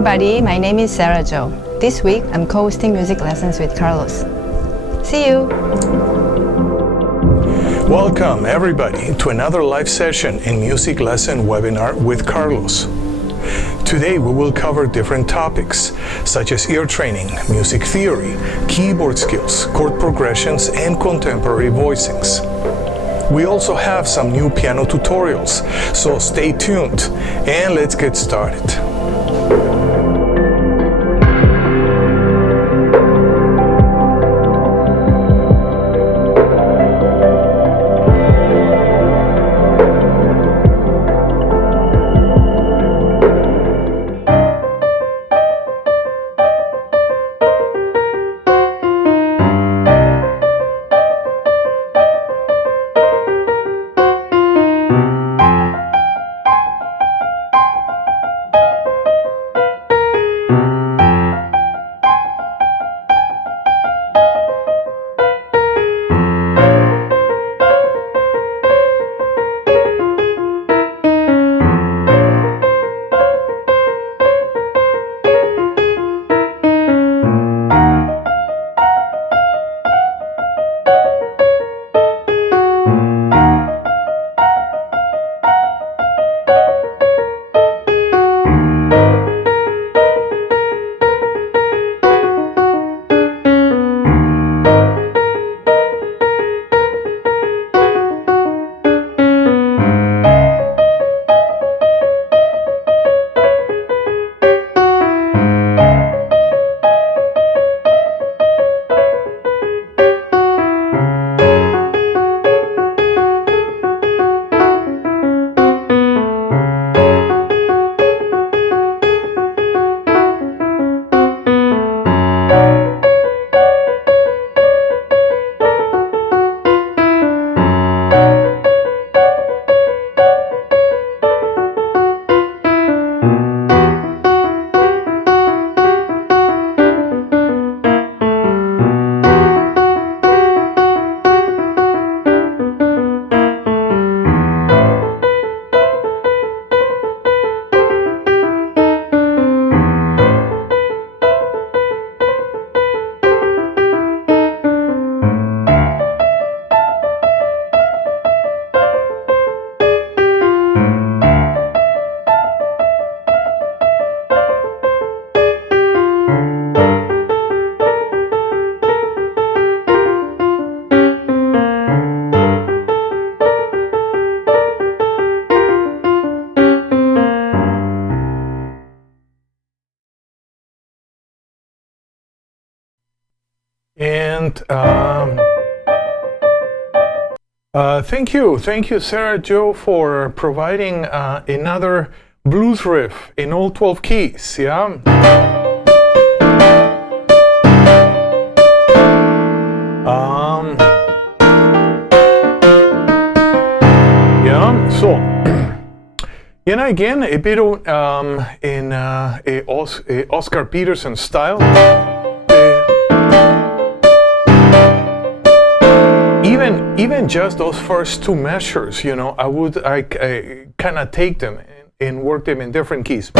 everybody, my name is Sera Jo. This week I'm co-hosting music lessons with Carlos. See you! Welcome everybody to another live session in music lesson webinar with Carlos. Today we will cover different topics such as ear training, music theory, keyboard skills, chord progressions, and contemporary voicings. We also have some new piano tutorials, so stay tuned and let's get started. Thank you, Sera Jo, for providing another blues riff in all 12 keys. Yeah. So, again, a bit in Oscar Peterson style. Even just those first two measures, I kind of take them and work them in different keys.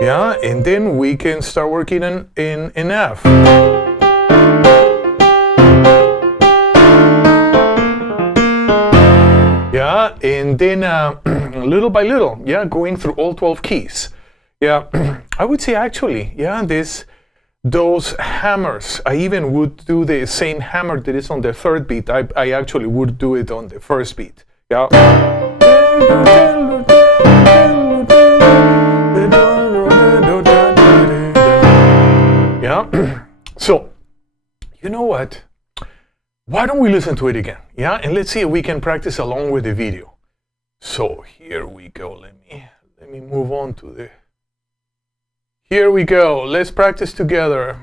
Yeah, and then we can start working in F. Yeah, and then little by little, going through all 12 keys. Yeah, I would say actually, those hammers, I even would do the same hammer that is on the third beat. I actually would do it on the first beat. Yeah. Yeah. So, you know what? Why don't we listen to it again? Yeah, and let's see if we can practice along with the video. So here we go. Let me move on to the. Here we go. Let's practice together.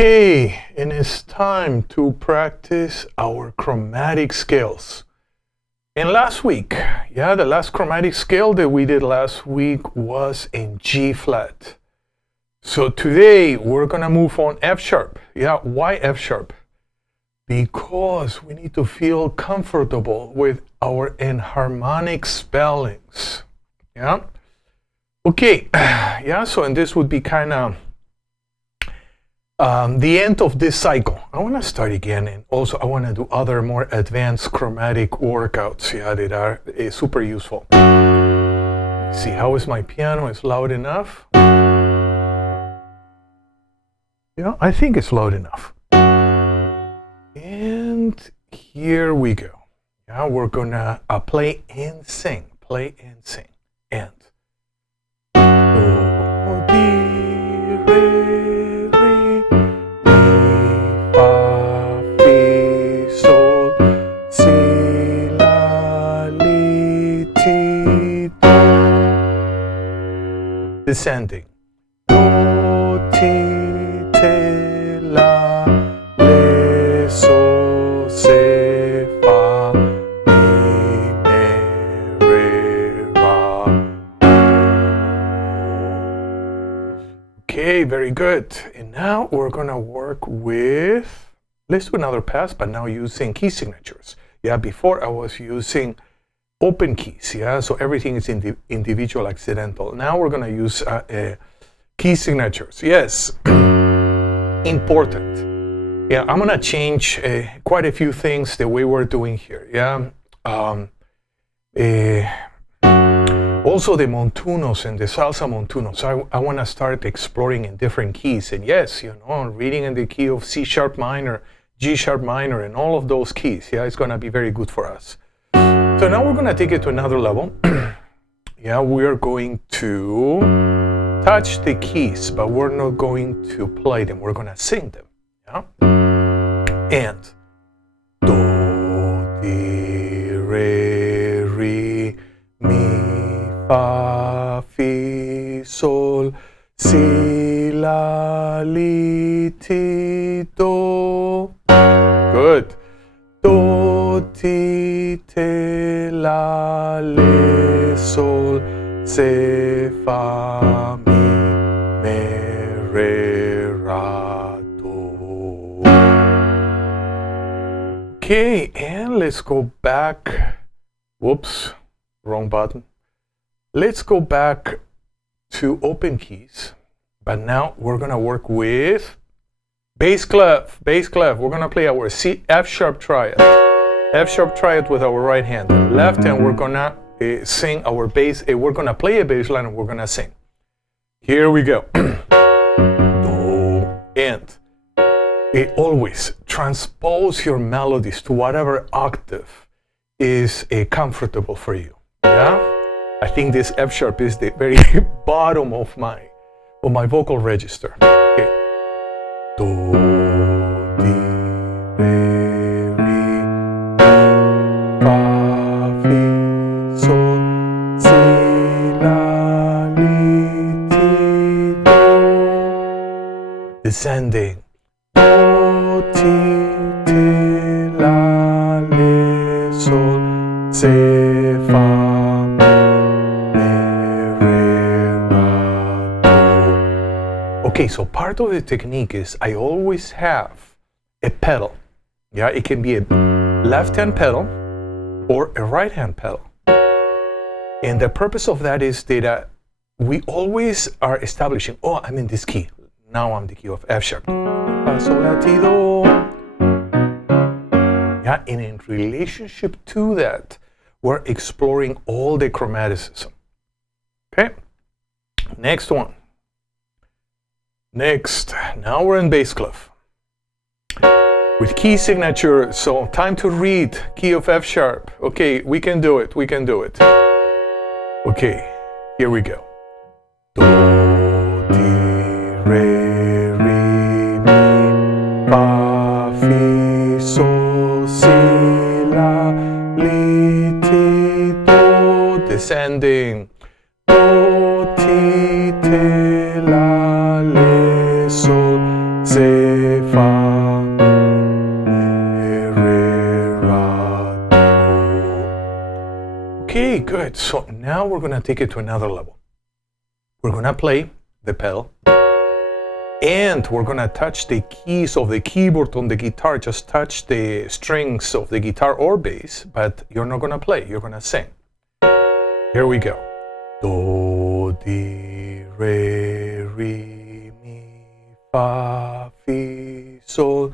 Okay, and it's time to practice our chromatic scales. And last week, the last chromatic scale that we did last week was in G flat. So today we're gonna move on F sharp. Why F sharp? Because we need to feel comfortable with our enharmonic spellings. Okay, so and this would be kind of the end of this cycle. I want to start again, and also I want to do other more advanced chromatic workouts that are super useful. Let's see, how is my piano? Is loud enough? I think it's loud enough. And here we go. We're gonna play and sing. Play and sing. And do, di, re, re, mi, fa, fi, sol, si, la, li, ti, do. Descending. Do, ti, te, la, le, so, se, fa, mi, me, re, ra. Okay, very good. And now we're gonna work with, let's do another pass, but now using key signatures. Before I was using open keys, so everything is individual accidental. Now we're gonna use key signatures. Yes, important. I'm gonna change quite a few things the way we're doing here. Also the Montunos and the Salsa Montunos. I wanna start exploring in different keys. And yes, reading in the key of C sharp minor, G sharp minor, and all of those keys. It's gonna be very good for us. So now we're gonna take it to another level. We're going to touch the keys, but we're not going to play them. We're gonna sing them. And do, di, re, re, mi, fa, fi, sol, si, la, li, ti, do. Good. Do, ti, te, la, le, sol, se, fa, mi, me, re, ra, do. Okay, and let's go back. Whoops, wrong button. Let's go back to open keys, but now we're gonna work with bass clef. We're gonna play our F sharp triad. F sharp triad with our right hand. Left hand, we're gonna sing our bass. We're gonna play a bass line and we're gonna sing. Here we go. Do, and always transpose your melodies to whatever octave is comfortable for you. I think this F sharp is the very bottom of my vocal register. Okay. Do, di, re, re, fa, fi, sol, si, la, li, ti, do. Descending. Do, ti, te, la, le, sol, se, fa. Okay, so part of the technique is I always have a pedal. It can be a left-hand pedal or a right-hand pedal. And the purpose of that is that we always are establishing, I'm in this key. Now I'm the key of F sharp. Fa, sol, la, ti, do. And in relationship to that, we're exploring all the chromaticism. Okay, next one. Next, now we're in bass clef with key signature. So time to read key of F sharp. Okay, we can do it. Okay, here we go. Do, di, re, re, mi, fa, fi, sol, si, la, li, ti, do. Descending. Do, ti, te, la, le, sol, se, Good. So now we're going to take it to another level. We're going to play the pedal, and we're going to touch the keys of the keyboard on the guitar. Just touch the strings of the guitar or bass, but you're not going to play. You're going to sing. Here we go. Do, di, re, mi, fa, fi, sol,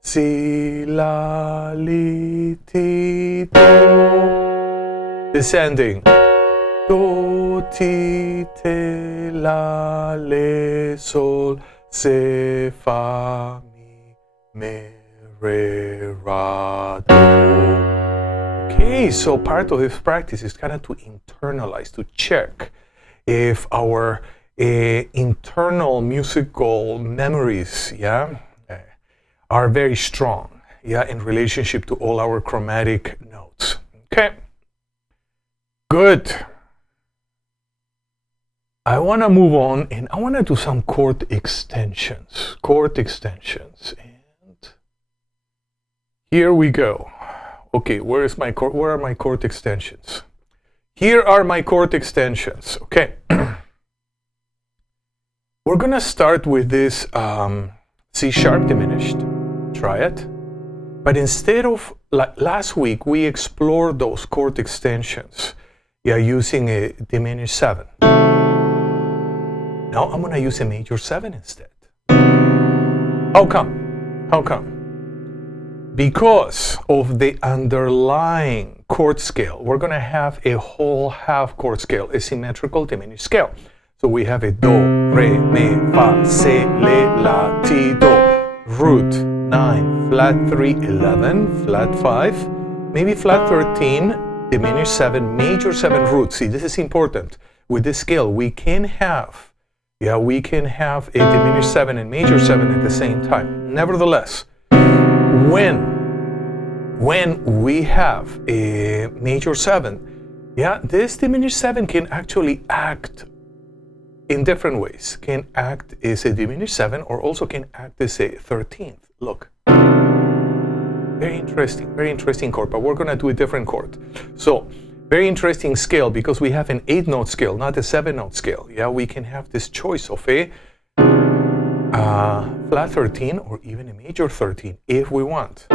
si, la, li, ti, do. Descending. Do, ti, te, la, le, sol, se, fa, mi, re, ra, do. Okay, so part of this practice is kind of to internalize, to check if our internal musical memories, are very strong, in relationship to all our chromatic notes. Okay, good. I want to move on, and I want to do some chord extensions. And here we go. Okay, where are my chord extensions? Here are my chord extensions. Okay. We're gonna start with this C sharp diminished triad, but instead of like last week, we explored those chord extensions, using a diminished 7. Now I'm gonna use a major 7 instead. How come? Because of the underlying chord scale, we're going to have a whole half chord scale, a symmetrical diminished scale. So we have a do, re, mi, fa, se, le, la, ti, do, root 9, flat 3, 11, flat 5, maybe flat 13, diminished 7, major 7 root. See, this is important. With this scale, we can have a diminished 7 and major 7 at the same time. Nevertheless, when we have a major 7, this diminished 7 can actually act in different ways. Can act as a diminished 7 or also can act as a 13th. Look. Very interesting chord, but we're going to do a different chord. So, very interesting scale because we have an 8-note scale, not a 7-note scale. We can have this choice of a flat 13 or even a major 13 if we want.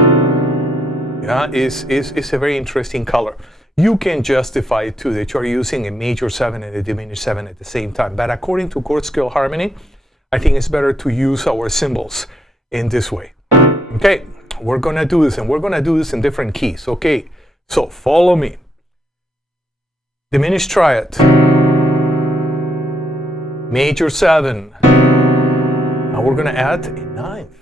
Is a very interesting color. You can justify it too that you're using a major 7 and a diminished 7 at the same time, but according to chord scale harmony, I think it's better to use our symbols in this way. Okay, we're gonna do this, and we're gonna do this in different keys. Okay, so follow me. Diminished triad, major 7. Now we're going to add a 9th.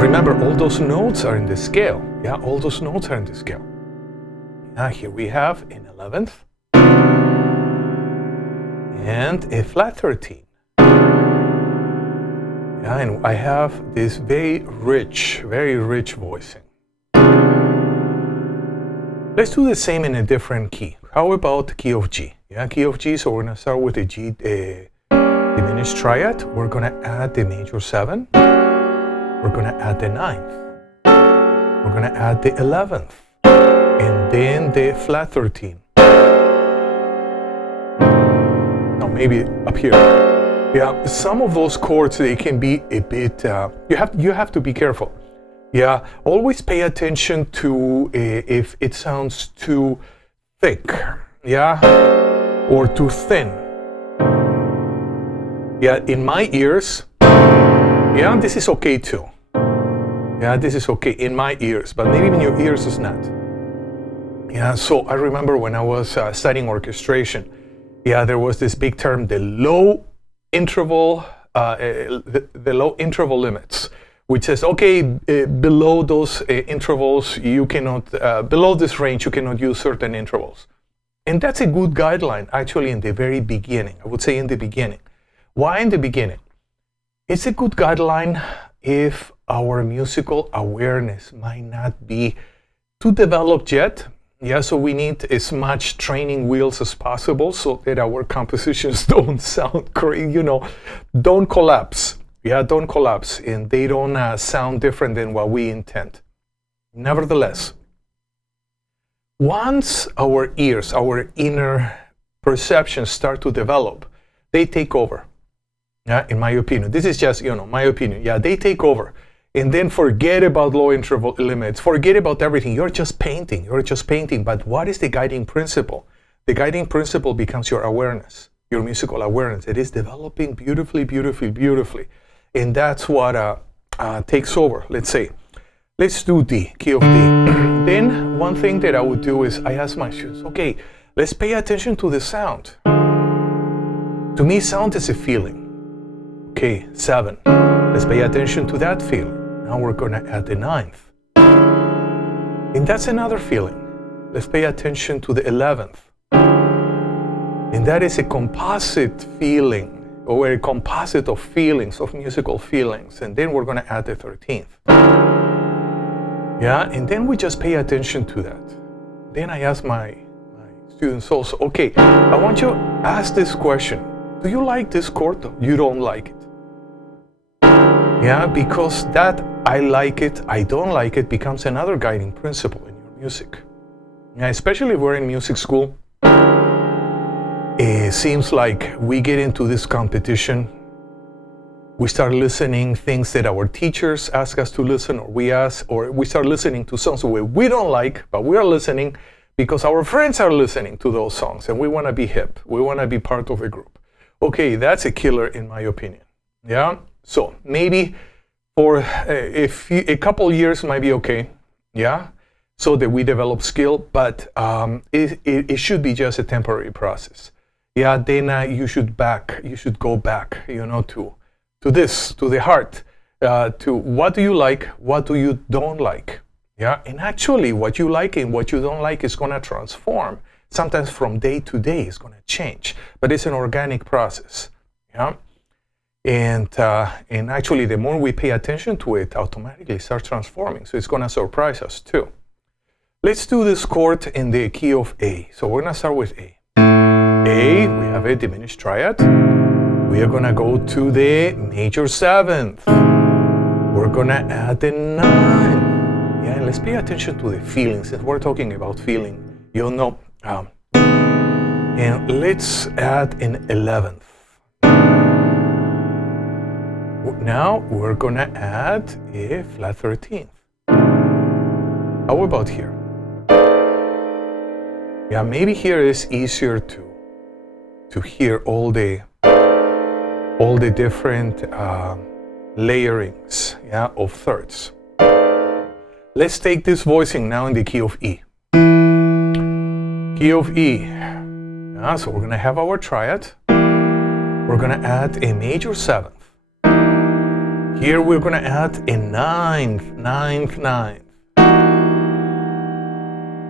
Remember, all those notes are in the scale. All those notes are in the scale. Now here we have an 11th and a flat 13. And I have this very rich voicing. Let's do the same in a different key. How about the key of G? Key of G, so we're going to start with a G diminished triad. We're going to add the major 7. We're going to add the 9th. We're going to add the 11th. And then the flat 13. Now maybe up here. Some of those chords, they can be a bit, you have to be careful. Always pay attention to if it sounds too thick, or too thin. In my ears, this is okay too. This is okay in my ears, but maybe in your ears it's not. So I remember when I was studying orchestration, there was this big term, the low interval, the low interval limits, which says, okay, below those intervals, you cannot, below this range, you cannot use certain intervals. And that's a good guideline, actually, in the very beginning. I would say in the beginning. Why in the beginning? It's a good guideline if our musical awareness might not be too developed yet. So we need as much training wheels as possible so that our compositions don't sound crazy, don't collapse. Don't collapse, and they don't sound different than what we intend. Nevertheless, Once our ears, our inner perceptions start to develop, they take over. Yeah, in my opinion. This is just, my opinion. Yeah, they take over. And then forget about low interval limits. Forget about everything. You're just painting. You're just painting. But what is the guiding principle? The guiding principle becomes your awareness, your musical awareness. It is developing beautifully, beautifully, beautifully. And that's what takes over, let's say. Let's do D, key of D. Then one thing that I would do is I ask my students, okay, let's pay attention to the sound. To me, sound is a feeling. Okay, 7. Let's pay attention to that feeling. Now we're going to add the 9th. And that's another feeling. Let's pay attention to the 11th. And that is a composite feeling, or a composite of feelings, of musical feelings. And then we're going to add the 13th. Yeah, and then we just pay attention to that. Then I ask my students also, okay, I want you to ask this question. Do you like this chord? You don't like it. Yeah, because that I like it, I don't like it becomes another guiding principle in your music. Yeah, especially if we're in music school, it seems like we get into this competition. We start listening things that our teachers ask us to listen, or we start listening to songs where we don't like, but we are listening because our friends are listening to those songs, and we want to be hip. We want to be part of a group. Okay, that's a killer in my opinion. Yeah. So maybe for a couple years might be okay, yeah, so that we develop skill, but it should be just a temporary process. Yeah, then you should go back, to the heart, to what do you like, what do you don't like, yeah, and actually what you like and what you don't like is going to transform. Sometimes from day to day it's going to change, but it's an organic process, yeah. And actually, the more we pay attention to it, automatically starts transforming. So it's going to surprise us too. Let's do this chord in the key of A. So we're going to start with A. A, we have a diminished triad. We are going to go to the major 7th. We're going to add the 9th. Yeah, and let's pay attention to the feelings. Since we're talking about feeling, and let's add an 11th. Now we're going to add a flat 13th. How about here? Yeah, maybe here is easier to hear all the different layerings, yeah, of thirds. Let's take this voicing now in the key of E. Key of E. Yeah, so we're going to have our triad. We're going to add a major 7th. Here we're going to add a 9th.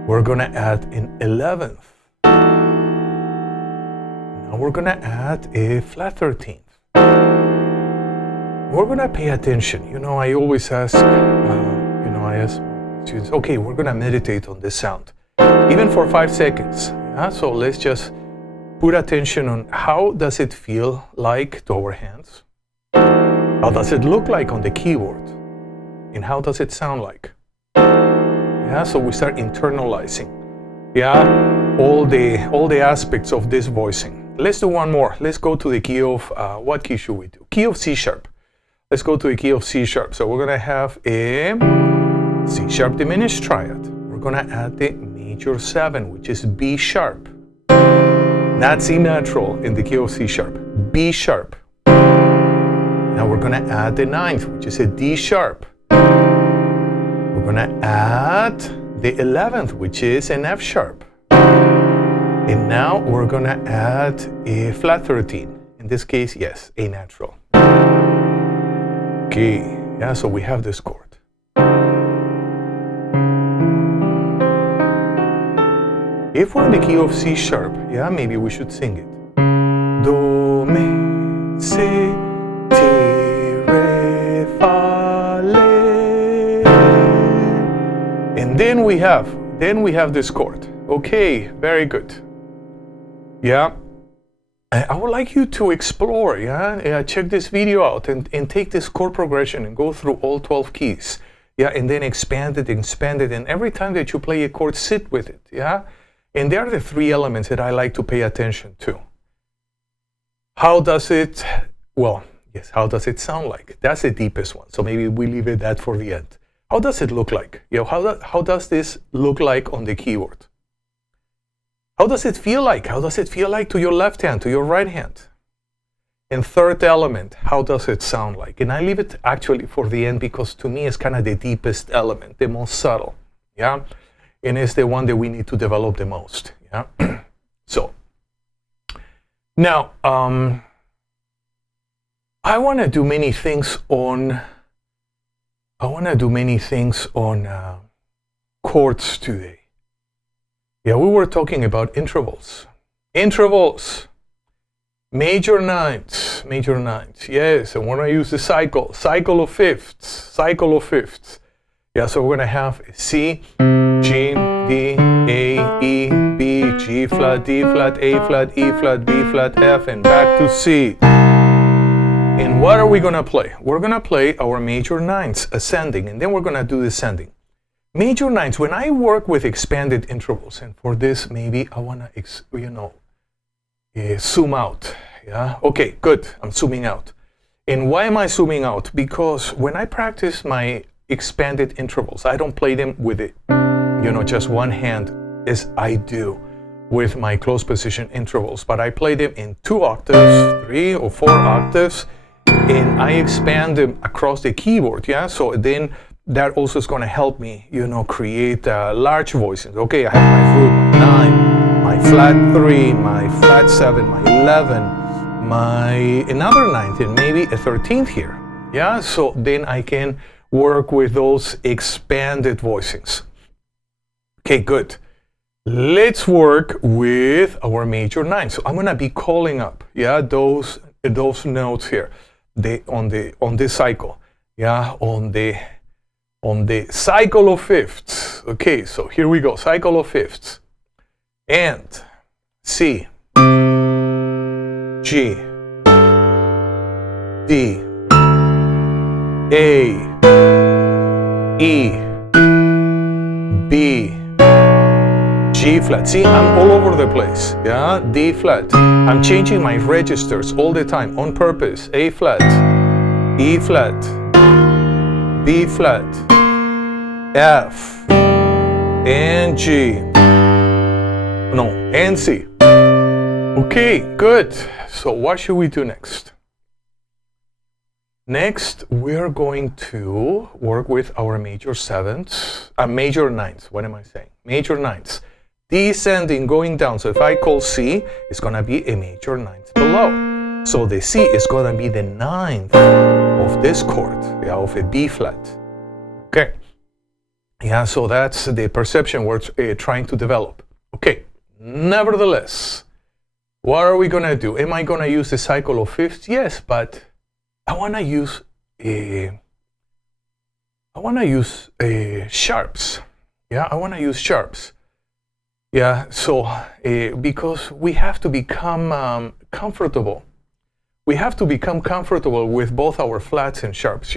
We're going to add an 11th. Now we're going to add a flat 13th. We're going to pay attention. I always ask, I ask students, okay, we're going to meditate on this sound, even for 5 seconds. Yeah? So let's just put attention on how does it feel like to our hands. How does it look like on the keyboard? And how does it sound like? Yeah, so we start internalizing, yeah, all the aspects of this voicing. Let's do one more. Let's go to the key of, what key should we do? Key of C sharp. Let's go to the key of C sharp. So we're going to have a C sharp diminished triad. We're going to add the major 7, which is B sharp. Not C natural in the key of C sharp, B sharp. Now we're going to add the 9th, which is a D sharp. We're going to add the 11th, which is an F sharp. And now we're going to add a flat 13. In this case, yes, A natural. Okay, yeah, so we have this chord. If we're in the key of C sharp, yeah, maybe we should sing it. Do, me, si, ti, re, fa, le. And then we have this chord. Okay, very good. Yeah, I would like you to explore, check this video out and take this chord progression and go through all 12 keys yeah, and then expand it, and every time that you play a chord, sit with it, yeah? And there are the three elements that I like to pay attention to. How does it, well, yes, how does it sound like? That's the deepest one, so maybe we leave it that for the end. How does it look like? You know, how does this look like on the keyboard? How does it feel like? How does it feel like to your left hand, to your right hand? And third element, how does it sound like? And I leave it actually for the end because to me it's kind of the deepest element, the most subtle, yeah? And it's the one that we need to develop the most, yeah? So, now, I want to do many things on chords today. Yeah, we were talking about intervals. Intervals. Major ninths. Yes, I want to use the cycle of fifths. Yeah, so we're going to have C, G, D, A, E, B, G flat, D flat, A flat, E flat, B flat, F, and back to C. And what are we going to play? We're going to play our major ninths, ascending, and then we're going to do descending. Major ninths, when I work with expanded intervals, and for this maybe I want to, zoom out. Yeah, okay, good, I'm zooming out. And why am I zooming out? Because when I practice my expanded intervals, I don't play them with it, just one hand as I do with my close position intervals, but I play them in 2 octaves, 3 or 4 octaves, and I expand them across the keyboard, yeah? So then that also is going to help me, create large voicings. Okay, I have my root, my 9, my flat 3, my flat 7, my 11, my another 9th, and maybe a 13th here. Yeah, so then I can work with those expanded voicings. Okay, good. Let's work with our major 9. So I'm going to be calling up, yeah, those notes here, on this cycle, yeah, on the cycle of fifths. Okay, so here we go, cycle of fifths. And C, G, D, A, E, B, G flat. See, I'm all over the place. Yeah, D flat. I'm changing my registers all the time on purpose. A flat, E flat, B flat, F, and G. No, and C. Okay, good. So what should we do next? Next, we're going to work with our major 7ths, major 9ths. What am I saying? Major 9ths. Descending, going down. So if I call C, it's going to be a major 9th below. So the C is going to be the 9th of this chord, yeah, of a B flat. Okay. Yeah, so that's the perception we're trying to develop. Okay. Nevertheless, what are we going to do? Am I going to use the cycle of fifths? Yes, but I want to use sharps. Yeah, I want to use sharps. Yeah, so because we have to become comfortable. We have to become comfortable with both our flats and sharps,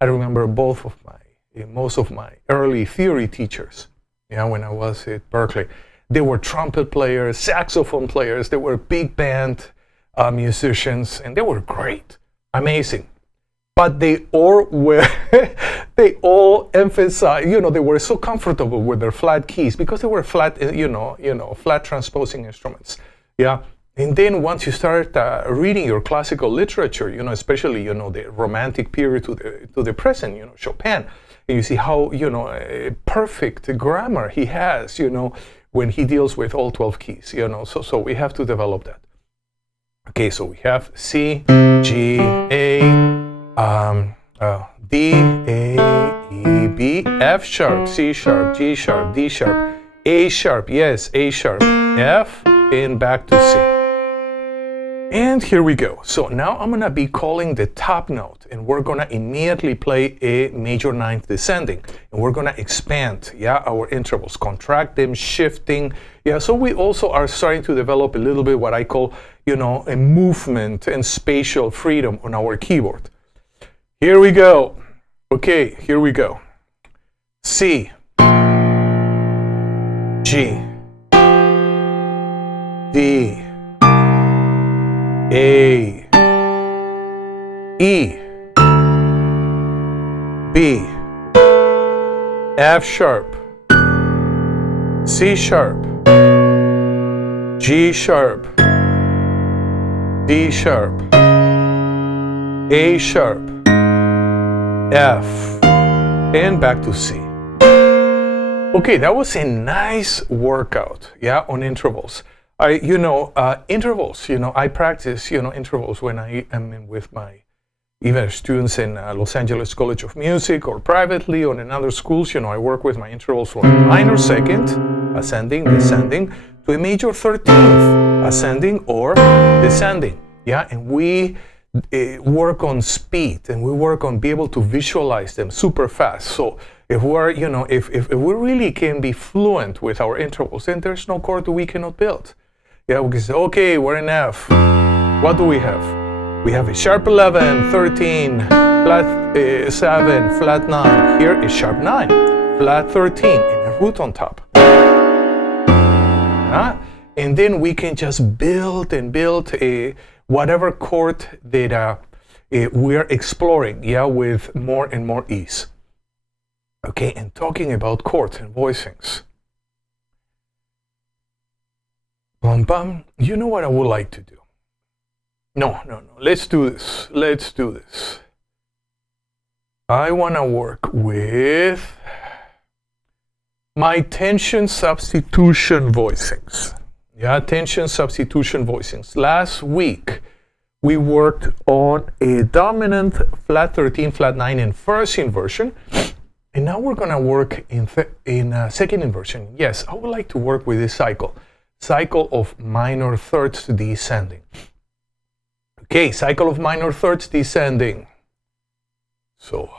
I remember most of my early theory teachers, yeah, when I was at Berkeley. They were trumpet players, saxophone players, they were big band musicians, and they were great, amazing. But they all emphasized, they were so comfortable with their flat keys because they were flat, flat transposing instruments. Yeah. And then once you start reading your classical literature, especially, the Romantic period to the present, Chopin, and you see how, perfect grammar he has, when he deals with all 12 keys, so we have to develop that. Okay, so we have C, G, A, D, A, E, B, F sharp, C sharp, G sharp, D sharp, A sharp, yes, A sharp, F, and back to C. And here we go. So now I'm going to be calling the top note, and we're going to immediately play a major 9th descending, and we're going to expand, yeah, our intervals, contract them, shifting. Yeah, so we also are starting to develop a little bit what I call, a movement and spatial freedom on our keyboard. Here we go. Okay, here we go. C, G, D, A, E, B, F sharp, C sharp, G sharp, D sharp, A sharp, F, and back to C. Okay, that was a nice workout, yeah, on intervals. Intervals, I practice, intervals when I am with my even students in Los Angeles College of Music or privately or in other schools. I work with my intervals from a minor second, ascending, descending, to a major 13th, ascending or descending, yeah, and we work on speed and we work on be able to visualize them super fast. So if we're, if we really can be fluent with our intervals, then there's no chord that we cannot build. Yeah, we can say, okay, we're in F. What do we have? We have a sharp 11, 13, flat 7, flat 9. Here is sharp 9, flat 13, and a root on top. And then we can just build and build whatever chord that we are exploring, yeah, with more and more ease. Okay, and talking about chords and voicings. You know what I would like to do? No. Let's do this. I want to work with my tension substitution voicings. Yeah, tension substitution voicings. Last week, we worked on a dominant flat 13, flat 9 in first inversion. And now we're going to work in second inversion. Yes, I would like to work with this cycle of minor thirds descending. Okay, cycle of minor thirds descending. So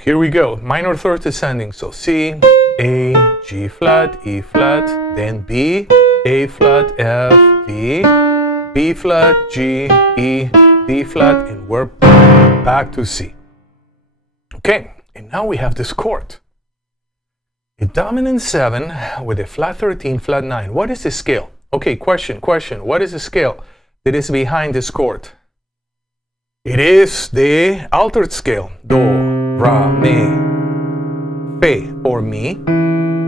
here we go, minor thirds descending. So C, A, G flat, E flat, then B, A flat, F, D, B flat, G, E, D flat, and we're back to C. Okay, and now we have this chord. A dominant 7 with a flat 13, flat 9. What is the scale? Okay, question. What is the scale that is behind this chord? It is the altered scale. Do, ra, mi, fe, or mi,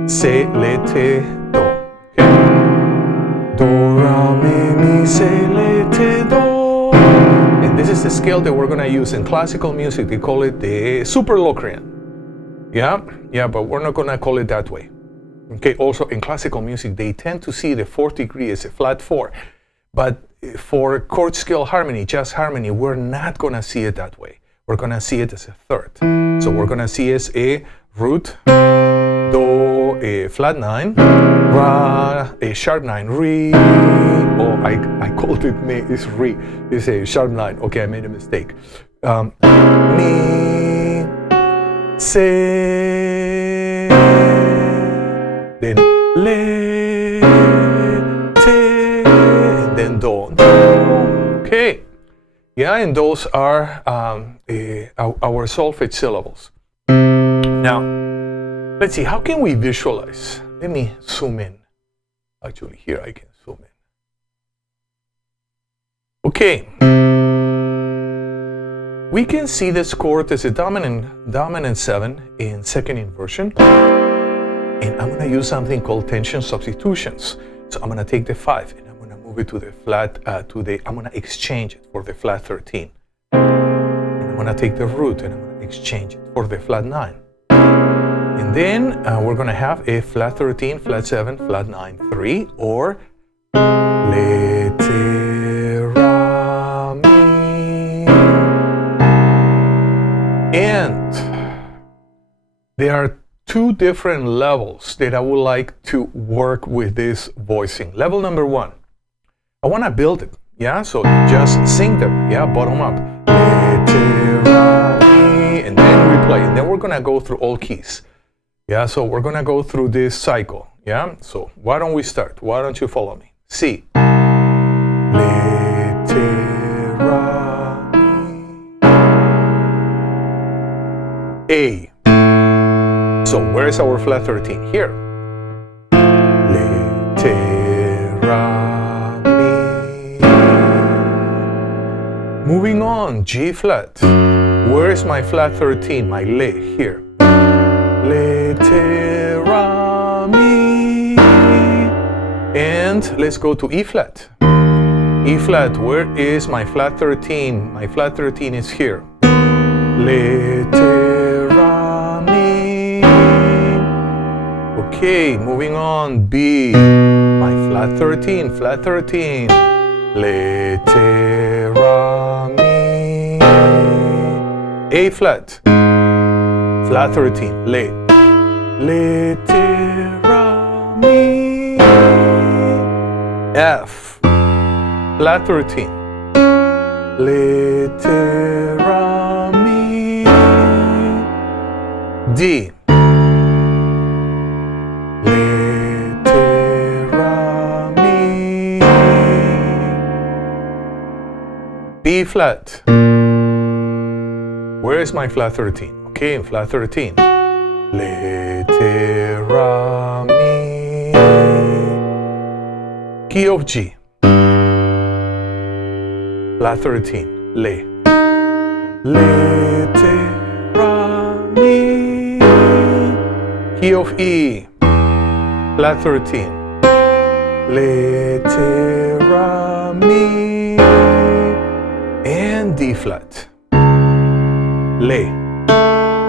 se, le, te, do. Okay. Do, ra, mi, se, le, te, do. And this is the scale that we're going to use in classical music. They call it the Superlocrian. Yeah, but we're not going to call it that way. Okay, also in classical music, they tend to see the fourth degree as a flat 4. But for chord scale harmony, jazz harmony, we're not going to see it that way. We're going to see it as a third. So we're going to see it as a root, do, a flat 9, ra, a sharp 9, re. Oh, I called it me, it's re. It's a sharp 9. Okay, I made a mistake. Mi, se, then le, te, and then do. Okay, yeah, and those are our solfege syllables. Now, let's see, how can we visualize? Let me zoom in. Actually, here I can zoom in. Okay. We can see this chord as a dominant 7 in second inversion. And I'm going to use something called tension substitutions. So I'm going to take the 5 and I'm going to move it to the flat, I'm going to exchange it for the flat 13. And I'm going to take the root and I'm going to exchange it for the flat 9. And then we're going to have a flat 13, flat 7, flat 9, 3, or le, te, ra, mi. And there are two different levels that I would like to work with this voicing. Level number 1, I want to build it, yeah? So just sing them, yeah, bottom up. Le, te, ra, mi, and then we play. And then we're going to go through all keys. Yeah, so we're going to go through this cycle, yeah? So why don't we start? Why don't you follow me? C. Le, te, ra, mi. A. So where is our flat 13? Here. Le, te, ra, mi. Moving on, G flat. Where is my flat 13? My le, here. Le, te, ra, mi. And let's go to E flat. E flat, where is my flat 13? My flat 13 is here. Le, te, ra, mi. Okay, moving on, B. My flat 13, flat 13. Le, te, ra, mi. A flat, flat 13, le. Le, te, ra, mi. F, flat 13. Le, te, ra, mi. D. Le, te, ra, mi. B flat. Where is my flat 13? Okay, in flat 13. Le, te, ra, mi. Key of G. Flat 13, le. Le, te, ra, mi. Key of E. Flat 13. Le, te, ra, mi. And D flat. Le.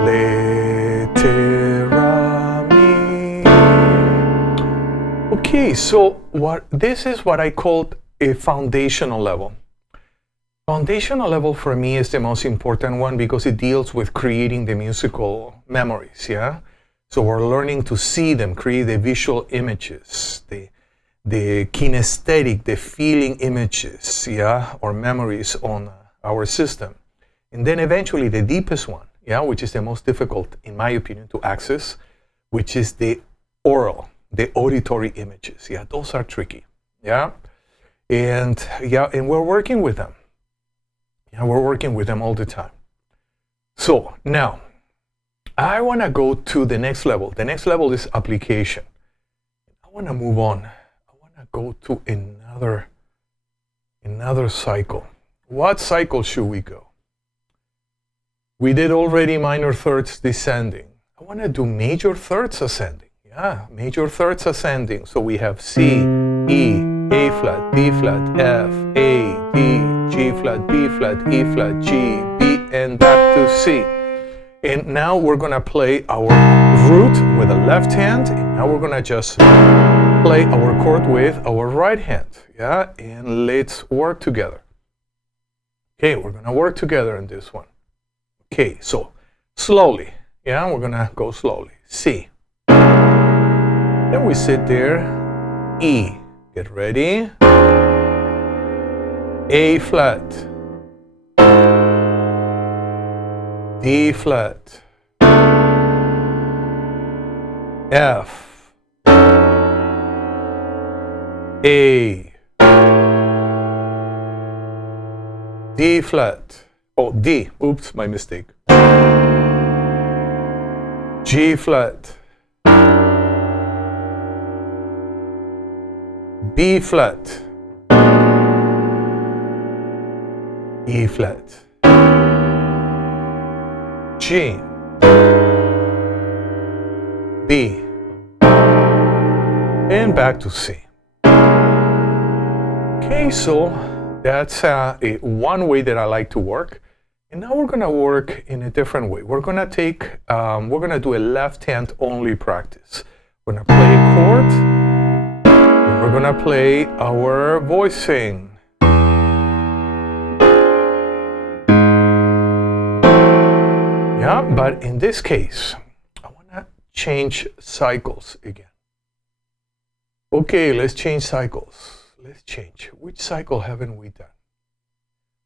Le, te, ra, mi. Okay, so this is what I called a foundational level. Foundational level for me is the most important one because it deals with creating the musical memories, yeah? So we're learning to see them, create the visual images, the kinesthetic, the feeling images, yeah, or memories on our system. And then eventually the deepest one, yeah, which is the most difficult, in my opinion, to access, which is the oral, the auditory images. Yeah, those are tricky, yeah? And we're working with them. Yeah, we're working with them all the time. So now, I want to go to the next level. The next level is application. I want to move on. I want to go to another cycle. What cycle should we go? We did already minor thirds descending. I want to do major thirds ascending. Yeah, major thirds ascending. So we have C, E, A flat, D flat, F, A, D, G flat, B flat, E flat, G, B, and back to C. And now we're gonna play our root with the left hand, and now we're gonna just play our chord with our right hand, yeah? And let's work together. Okay, we're gonna work together in this one. Okay, so slowly, yeah? We're gonna go slowly. C. Then we sit there, E. Get ready. A flat, D flat, F, A, D flat, oh D, oops, my mistake, G flat, B flat, E flat, G, B, and back to C. Okay, so that's one way that I like to work. And now we're gonna work in a different way. We're gonna do a left hand only practice. We're gonna play a chord, and we're gonna play our voicing. Yeah, but in this case, I want to change cycles again. Okay, let's change cycles. Let's change. Which cycle haven't we done?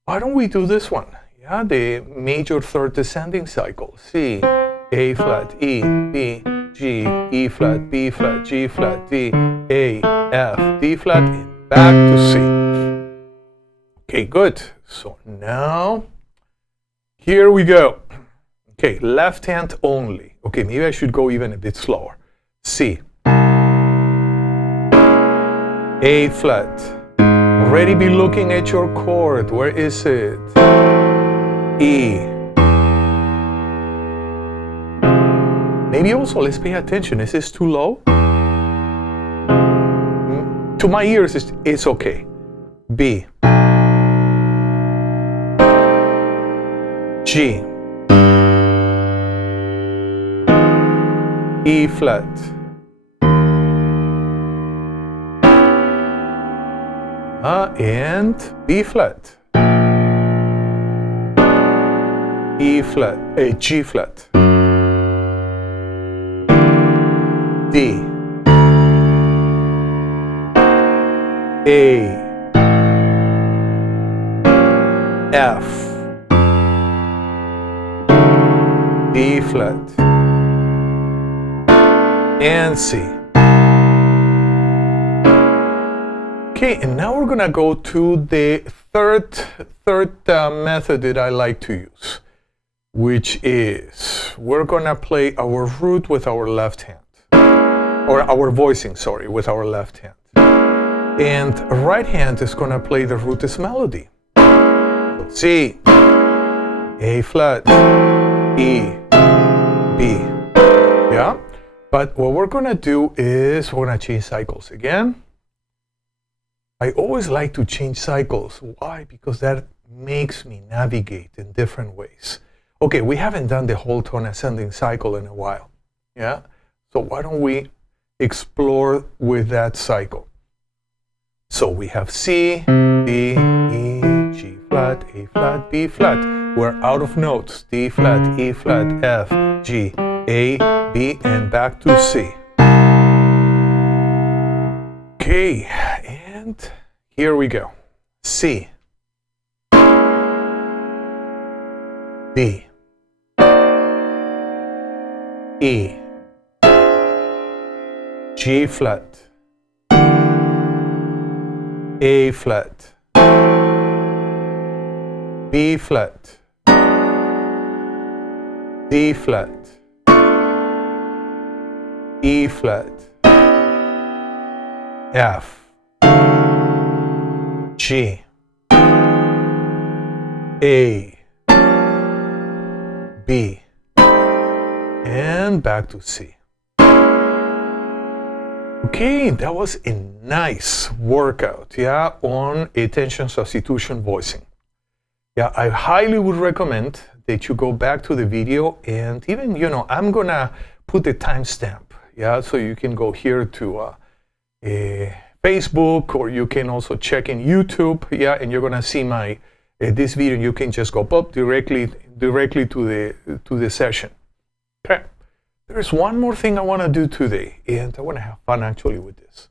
Why don't we do this one? Yeah, the major third descending cycle. C, A flat, E, B, G, E flat, B flat, G flat, D, A, F, D flat, and back to C. Okay, good. So now, here we go. Okay, left hand only. Okay, maybe I should go even a bit slower. C. A flat. Already be looking at your chord. Where is it? E. Maybe also let's pay attention. Is this too low? To my ears, it's okay. B. G. E flat. And B flat. E flat, G flat. D. A. F. D flat. And C. Okay, and now we're gonna go to the third method that I like to use, which is we're gonna play our root with our left hand, or our voicing, sorry, with our left hand. And right hand is gonna play the root as melody. So C, A flat, E, B. Yeah? But what we're gonna do is we're gonna change cycles again. I always like to change cycles. Why? Because that makes me navigate in different ways. Okay, we haven't done the whole tone ascending cycle in a while. Yeah? So why don't we explore with that cycle? So we have C, D, E, G flat, A flat, B flat. We're out of notes. D flat, E flat, F, G, A, B, and back to C. Okay, and here we go. C, D, E, G flat, A flat, B flat, D flat, E flat, F, G, A, B, and back to C. Okay, that was a nice workout, yeah, on attention substitution voicing. Yeah, I highly would recommend that you go back to the video, and even, I'm gonna put the timestamp, yeah, so you can go here to Facebook, or you can also check in YouTube, yeah, and you're gonna see my this video. You can just go up directly to the session. Okay, there's one more thing I want to do today, and I want to have fun actually with this.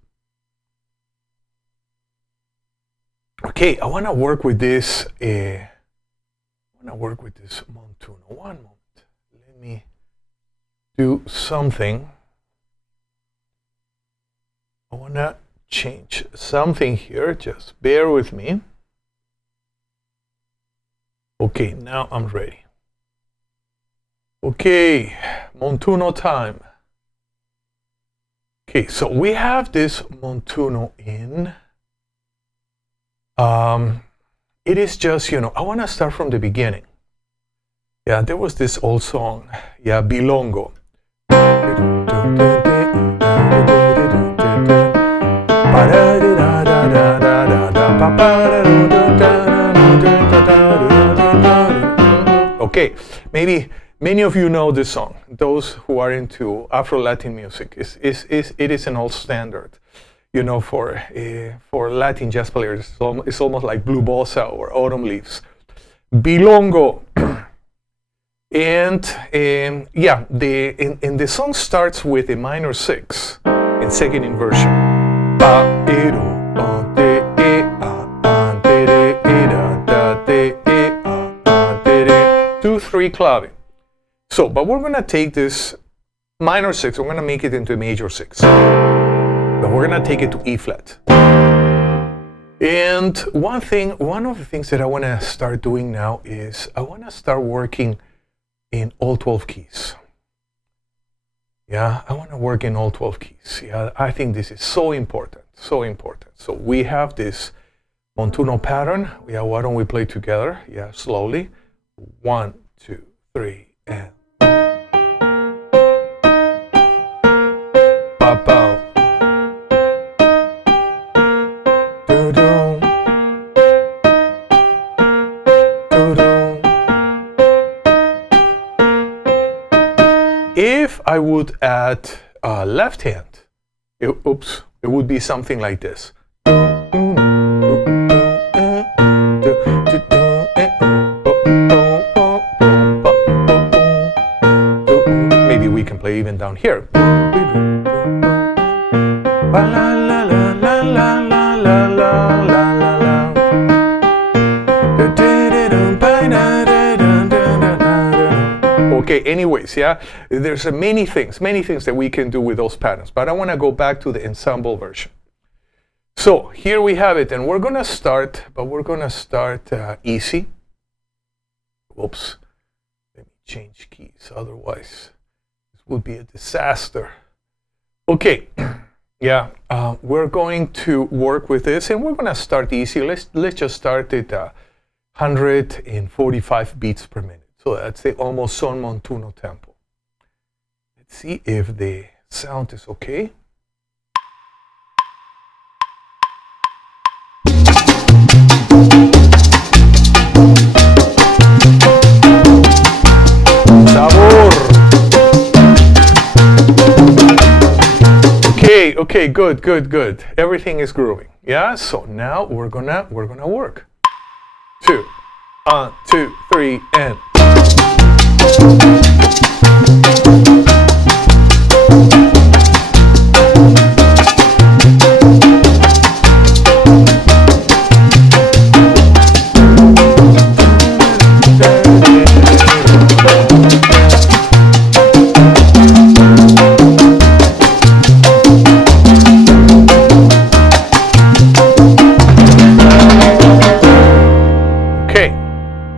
Okay, I want to work with this. Montuno. One moment. Let me do something. I want to change something here. Just bear with me. Okay, now I'm ready. Okay, Montuno time. Okay, so we have this Montuno in. It is just, I want to start from the beginning. Yeah, there was this old song, yeah, Bilongo. Okay, maybe many of you know this song. Those who are into Afro-Latin music, it is an old standard. For Latin jazz players, it's almost like Blue Bossa or Autumn Leaves. Bilongo. And yeah, the song starts with a minor 6 in second inversion. 2-3 clave. So, but we're gonna take this minor 6, we're gonna make it into a major 6. But we're gonna take it to E flat. And one of the things that I wanna start doing now is I wanna start working in all 12 keys. Yeah, I want to work in all 12 keys. Yeah, I think this is so important, so important. So we have this Montuno pattern. Yeah, why don't we play together? Yeah, slowly. 1, 2, 3, and. Ba-bow. Do-do. Do-do. If I would add left hand, it would be something like this. Maybe we can play even down here. Okay, anyways, yeah, there's many things that we can do with those patterns, but I want to go back to the ensemble version. So here we have it, and we're going to start, easy. Whoops, let me change keys, otherwise this would be a disaster. Okay, yeah, we're going to work with this, and we're going to start easy. Let's just start at 145 beats per minute. So that's the almost son Montuno tempo. Let's see if the sound is okay. Sabor. Okay, good. Everything is grooving. Yeah, so now we're gonna work. 2, 1, 2, 3, and.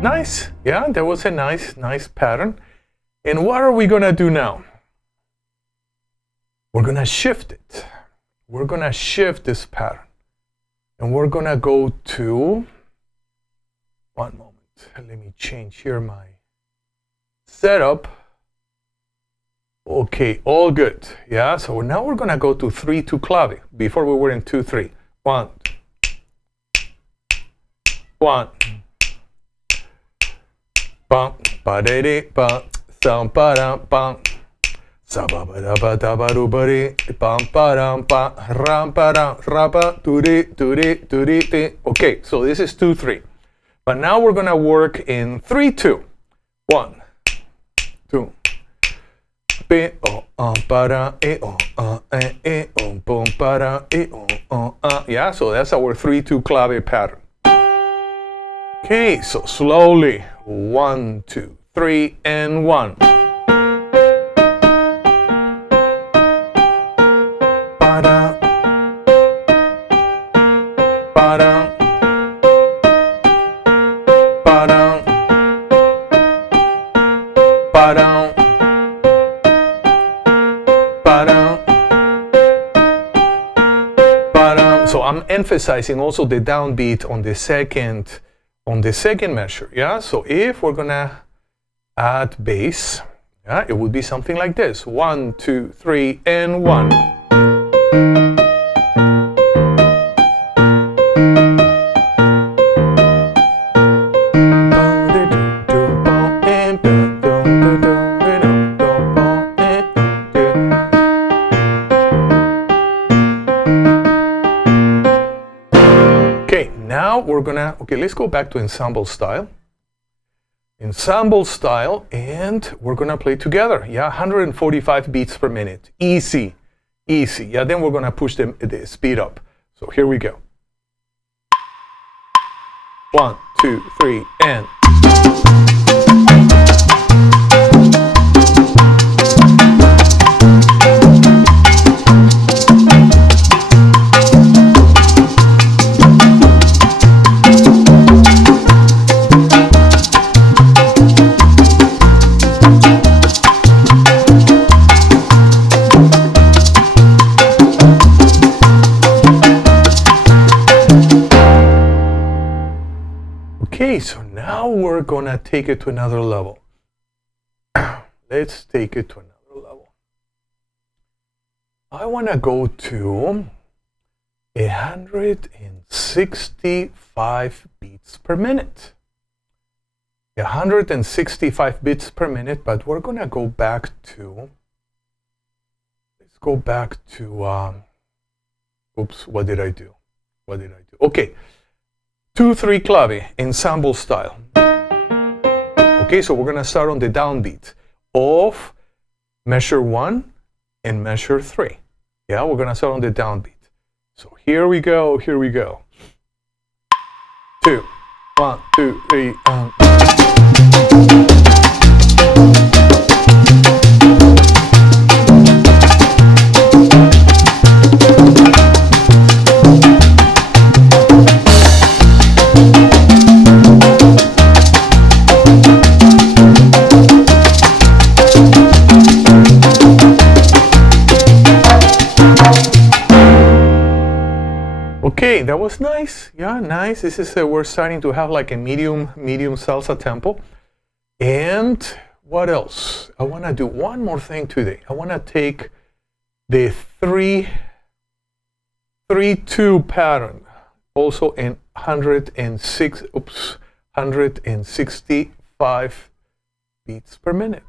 Nice, yeah, that was a nice pattern. And what are we gonna do now? We're gonna shift it. We're gonna shift this pattern. And we're gonna go to, one moment, let me change here my setup. Okay, all good, yeah, so now we're gonna go to 3-2 clave. Before we were in 2-3. 1, 1. Bum, ba de de bum, sam ba dum bum, sa ba ba da ba da ba do ba de, bum ba dum ba, ram ba dum, ra ba do de do de do de de. Okay, so this is 2-3, but now we're gonna work in 3-2. 1, 2. Be oh ba da e boom ba da e yeah. So that's our 3-2 clave pattern. Okay, so slowly. 1, 2, 3, and 1. Ba-da. Ba-da. Ba-da. Ba-da. Ba-da. Ba-da. So I'm emphasizing also the downbeat on the second measure, yeah? So if we're gonna add bass, yeah, it would be something like this. 1, 2, 3, and 1. Okay, let's go back to ensemble style. Ensemble style, and we're gonna play together. Yeah, 145 beats per minute. Easy. Yeah, then we're gonna push the speed up. So here we go. 1, 2, 3, and. gonna take it to another level. Let's take it to another level. I wanna go to 165 beats per minute. 165 beats per minute, but we're gonna go back to, let's go back to, oops, what did I do? Okay, 2-3 clave, ensemble style. Okay, so we're gonna start on the downbeat of measure 1 and measure 3. Yeah, we're gonna start on the downbeat. So here we go. 2, 1, 2, 3, Okay, that was nice. Yeah, nice. This is we're starting to have like a medium salsa tempo. And what else? I want to do one more thing today. I want to take the 3-2 pattern, also in 165 beats per minute.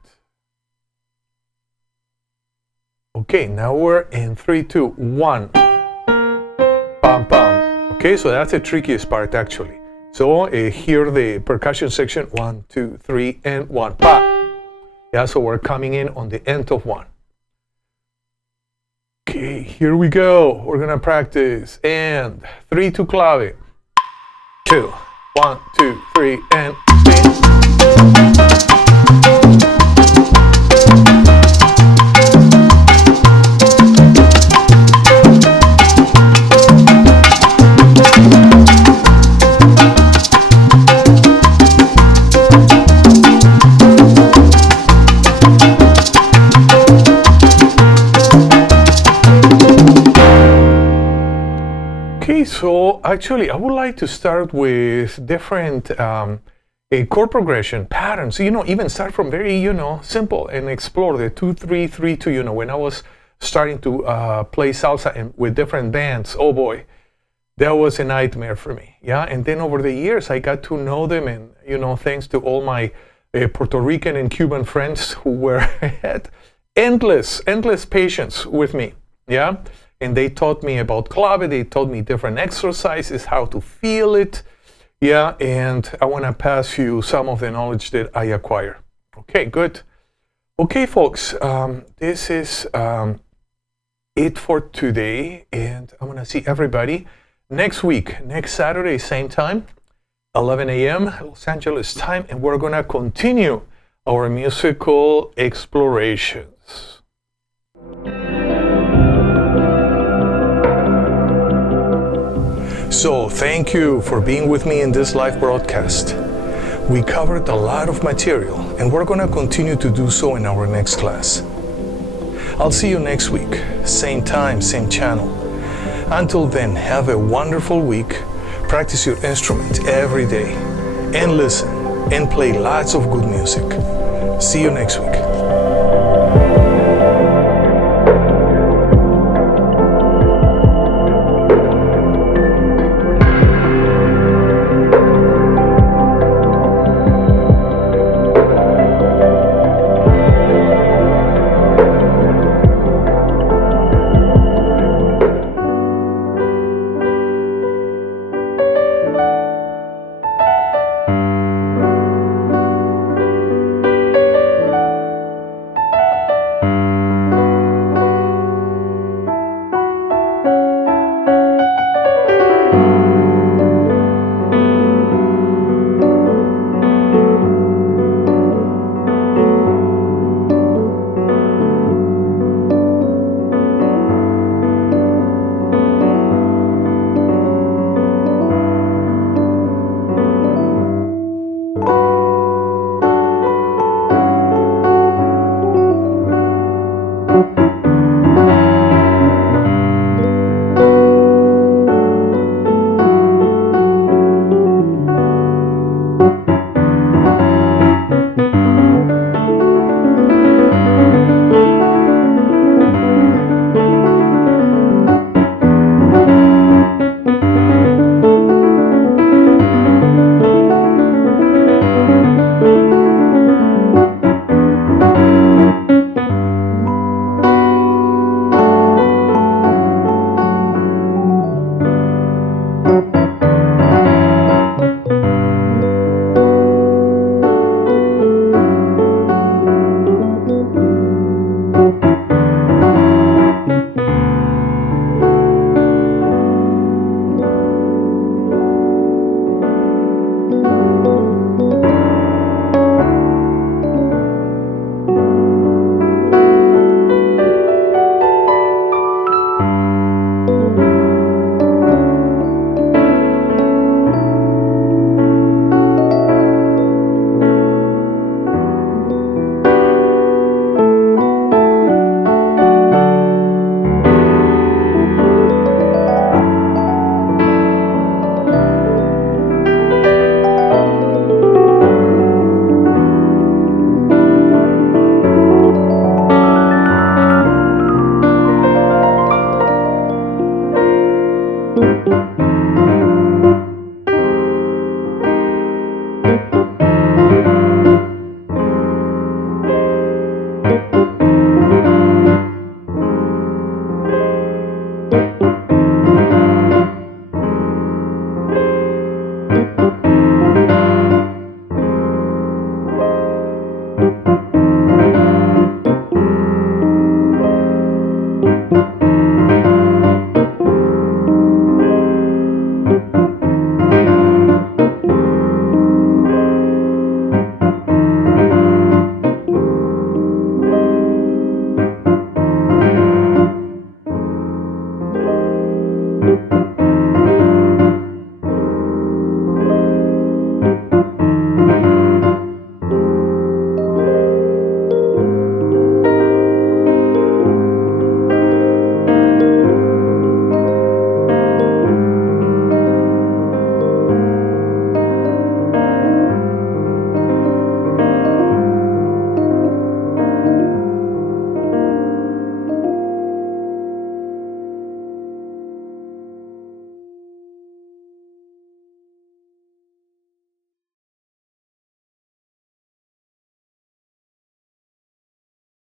Okay, now we're in 3-2-1. Pam, pam. Okay, so that's the trickiest part actually. So here the percussion section, 1, 2, 3, and 1. Pa. Yeah, so we're coming in on the end of 1. Okay, here we go. We're gonna practice. And 3-2 clave. 2, 1, 2, 3, and spin. So actually, I would like to start with different chord progression patterns. You know, even start from very, simple and explore the 2-3-3-2. When I was starting to play salsa with different bands, oh boy, that was a nightmare for me. Yeah, and then over the years, I got to know them, and thanks to all my Puerto Rican and Cuban friends who had endless patience with me. Yeah. And they taught me about clave, they taught me different exercises, how to feel it. Yeah, and I want to pass you some of the knowledge that I acquire. Okay, good. Okay, folks, this is it for today. And I'm going to see everybody next week, next Saturday, same time, 11 a.m. Los Angeles time. And we're going to continue our musical explorations. So, thank you for being with me in this live broadcast. We covered a lot of material, and we're going to continue to do so in our next class. I'll see you next week, same time, same channel. Until then, have a wonderful week, practice your instrument every day, and listen, and play lots of good music. See you next week.